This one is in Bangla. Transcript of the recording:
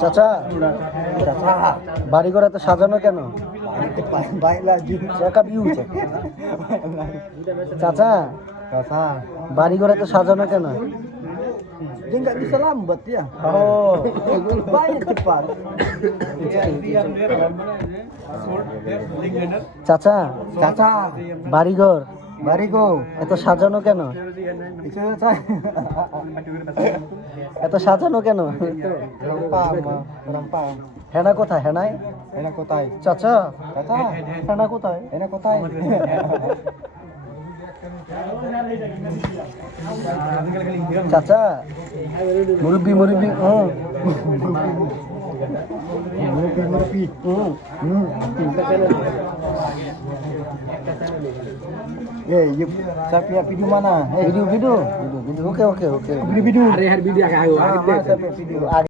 চাচা, বাড়িঘর এত সাজানো কেন? চাচা, বাড়িঘর এত সাজানো কেন? Dia nggak bisa lambat ya. Oh, Banyak cepat. চাচা, Caca, বাড়িঘর barigo. এত সাজানো কেন? Itu saya. এত সাজানো কেন? Orang paham. হেনা কোথায়? হেনায় Enak kotai. চাচা, Caca, হেনা কোথায়? enak kotai. চাচা, মুরব্বি মুরব্বি Murpi. Yuk, saya video mana? Video video ওকে ওকে ওকে Video. video